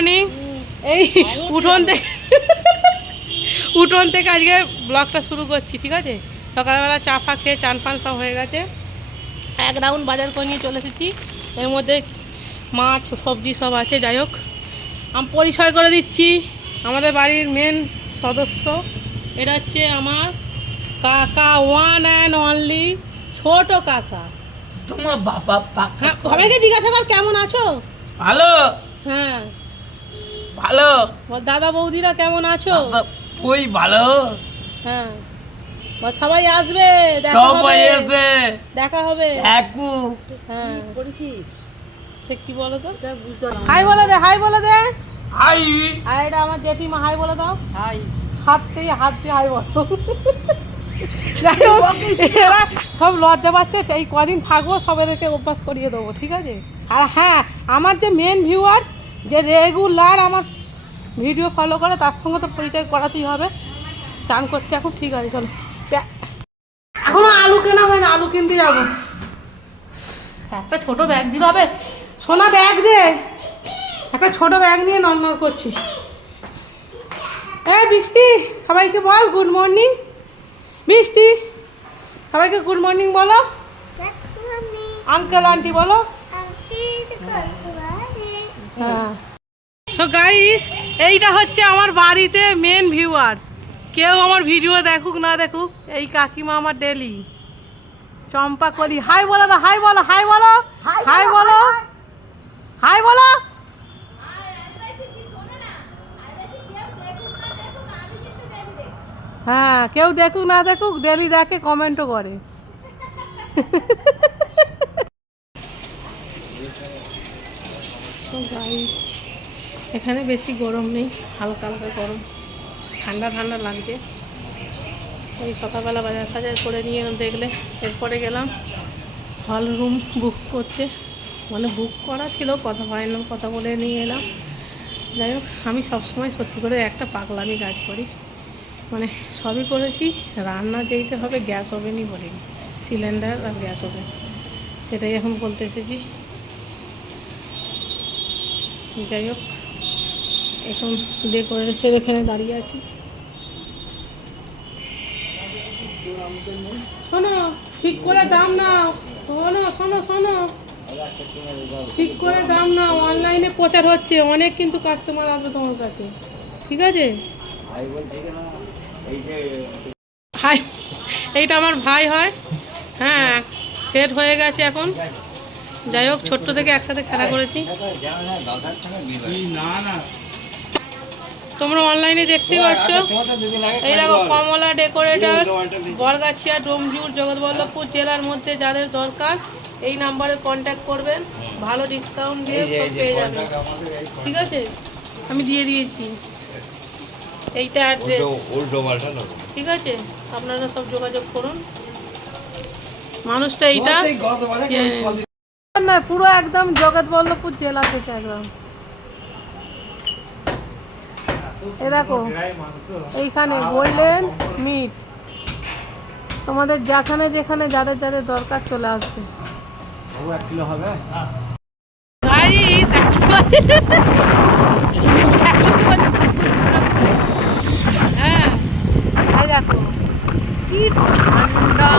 Morning. এই উঠোন থেকে আজকে ব্লগটা শুরু করছি, ঠিক আছে। সকালবেলা চা ফা খেয়ে চান ফান সব হয়ে গেছে, এক রাউন্ড বাজার করে নিয়ে চলে এসেছি। এর মধ্যে মাছ সবজি সব আছে। যাই হোক, আমি পরিচয় করে দিচ্ছি আমাদের বাড়ির মেন সদস্য। এটা হচ্ছে আমার কাকা, ওয়ান অ্যান্ড অনলি ছোট কাকা। তোমার বাবা হ্যাঁ, সবাইকে জিজ্ঞাসা কর কেমন আছো। ভালো হ্যাঁ ভালো। বল দাদা বৌদিরা কেমন আছো। ওই ভালো। হ্যাঁ বল সবাই আসবে, দেখা হবে, দেখা হবে। হ্যাঁ করেছিস কি বলো তো, হাই বলে দে, হাই বলে দে। হাই আর এটা আমার জেঠিমা, হাই বলে দাও। হাই, হাত দিয়ে হাই বলো। যাই হোক, এরা সব লজ্জা পাচ্ছে, এই কদিন থাকবো সব এদেরকে অভ্যাস করিয়ে দেবো, ঠিক আছে। আর হ্যাঁ, আমার যে মেন ভিউয়ার্স, যে রেগুলার আমার ভিডিও ফলো করে, তার সঙ্গে তো পরিচয় করাতেই হবে। চান করছে এখন, ঠিক আছে চলো। এখনো আলু কেনা হয় না, আলু কিনতে যাবো। একটা ছোটো ব্যাগ দিতে হবে, সোনা ব্যাগ দে। একটা ছোটো ব্যাগ নিয়ে নড়নড় করছি। বৃষ্টি, সবাইকে বল গুড মর্নিং। বৃষ্টি, সবাইকে গুড মর্নিং বলো। আঙ্কেল আন্টি বলো। হ্যাঁ, সো গাইস, এইটা হচ্ছে আমার বাড়িতে মেন ভিউয়ার্স। কেউ আমার ভিডিও দেখুক না দেখুক, এই কাকিমা আমার ডেলি। চম্পা করি, হাই বলো দা, হাই বলো, হাই বলো, হাই বলো, হাই বলো। হ্যাঁ, কেউ দেখুক না দেখুক, ডেলি দেখে, কমেন্টও করে। এখানে বেশি গরম নেই, হালকা হালকা গরম, ঠান্ডা ঠান্ডা লাগছে। ওই সকালবেলা বাজার ফাজার করে নিয়ে দেখলে, এরপরে গেলাম হল রুম বুক করতে। মানে বুক করা ছিল, কথা ফাইনাল কথা বলে নিয়ে এলাম। যাই হোক, আমি সবসময় সত্যি করে একটা পাগলামি কাজ করি। মানে সবই করেছি, রান্না যেতে হবে গ্যাস ওভেনই বলিনি, সিলিন্ডার আর গ্যাস ওভেন, সেটাই এখন বলতে এসেছি। যাই হোক, এখন ডেকোরেশন এখানে দাঁড়িয়ে আছি। শোনো, ঠিক করে দাম নাও। শোনো শোনো শোনো, ঠিক করে দাম নাও। অনলাইনে প্রচার হচ্ছে, অনেক কিন্তু কাস্টমার আসবে তোমার কাছে, ঠিক আছে। হাই, এইটা আমার ভাই হয়। হ্যাঁ, সেট হয়ে গেছে এখন। যাই হোক, ছোট্ট থেকে একসাথে খেলা করেছি। তোমরা অনলাইনে দেখতেই পাচ্ছ। এই দেখো, কমলা ডেকোরেটার, বরগাছিয়া, ডোমজুর, জগৎবল্লভপুর জেলার মধ্যে যাদের দরকার এই নাম্বারে কন্ট্যাক্ট করবেন। ভালো ডিসকাউন্ট দিয়ে সব পেয়ে যাবেন, ঠিক আছে। আমি দিয়ে দিয়েছি এইটা অ্যাড্রেস, ঠিক আছে। আপনারা সব যোগাযোগ করুন। মানুষটা এইটা না, পুরো একদম জগৎবল্লভপুর জেলা থেকে একদম। এ দেখো, এইখানে গোল্ডেন মিট, তোমাদের যেখানে যেখানে যাদের যাদের দরকার চলে আসবে। হ্যাঁ, দেখো কি ঠান্ডা,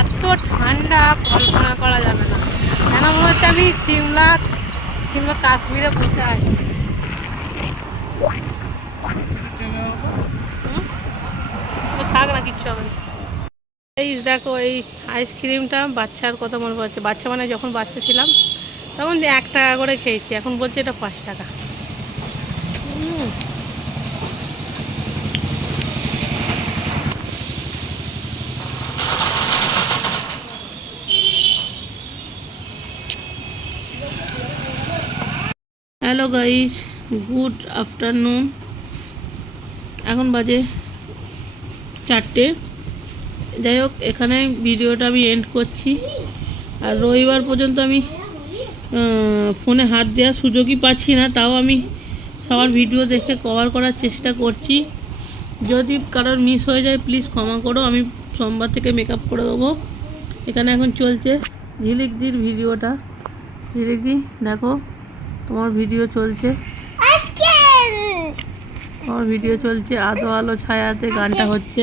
এত ঠান্ডা কল্পনা করা যাবে না। কেন মনে হচ্ছে আমি সিমলা কিংবা কাশ্মীরে বসে আছি। থাক না, কিচ্ছু হবে না। এই দেখো, এই আইসক্রিমটা বাচ্চার কথা মনে পড়ছে। বাচ্চা মানে যখন বাচ্চা ছিলাম তখন 1 টাকা করে খেয়েছি, এখন বলছে এটা 5 টাকা। Hello guys, good afternoon. এখন বাজে 4টে। যাই হোক, এখানে ভিডিওটা আমি এন্ড করছি। আর রবিবার পর্যন্ত আমি ফোনে হাত দেওয়ার সুযোগই পাচ্ছি না, তাও আমি সবার ভিডিও দেখে কভার করার চেষ্টা করছি। যদি কারোর মিস হয়ে যায় প্লিজ ক্ষমা করো, আমি সোমবার থেকে মেকআপ করে দেবো। এখানে এখন চলছে ঝিলিকদির ভিডিওটা। ঝিলিকদি দেখো, তোমার ভিডিও চলছে, তোমার ভিডিও চলছে, আলো আলো ছায়াতে গানটা হচ্ছে।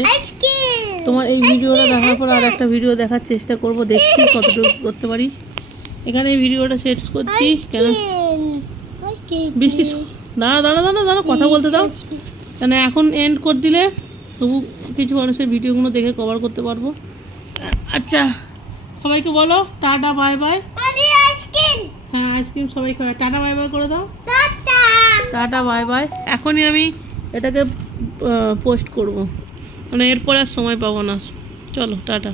তোমার এই ভিডিওটা দেখার পর আর একটা ভিডিও দেখার চেষ্টা করব, দেখছি কতটুকু করতে পারি। এখানে এই ভিডিওটা শেষ করছি। কেন বৃষ্টি, দাঁড়া দাঁড়া দাঁড়া দাঁড়া, কথা বলতে দাও। কেন এখন এন্ড করে দিলে তবু কিছু মানুষের ভিডিওগুলো দেখে কভার করতে পারবো। আচ্ছা, সবাইকে বলো টাটা বাই বাই। হ্যাঁ, আইসক্রিম সবাই খাবে, টাটা বাই বাই করে দাও। Tata bye bye. এখনই আমি এটাকে পোস্ট করব, মানে এরপরে আর সময় পাবো না। চলো টাটা।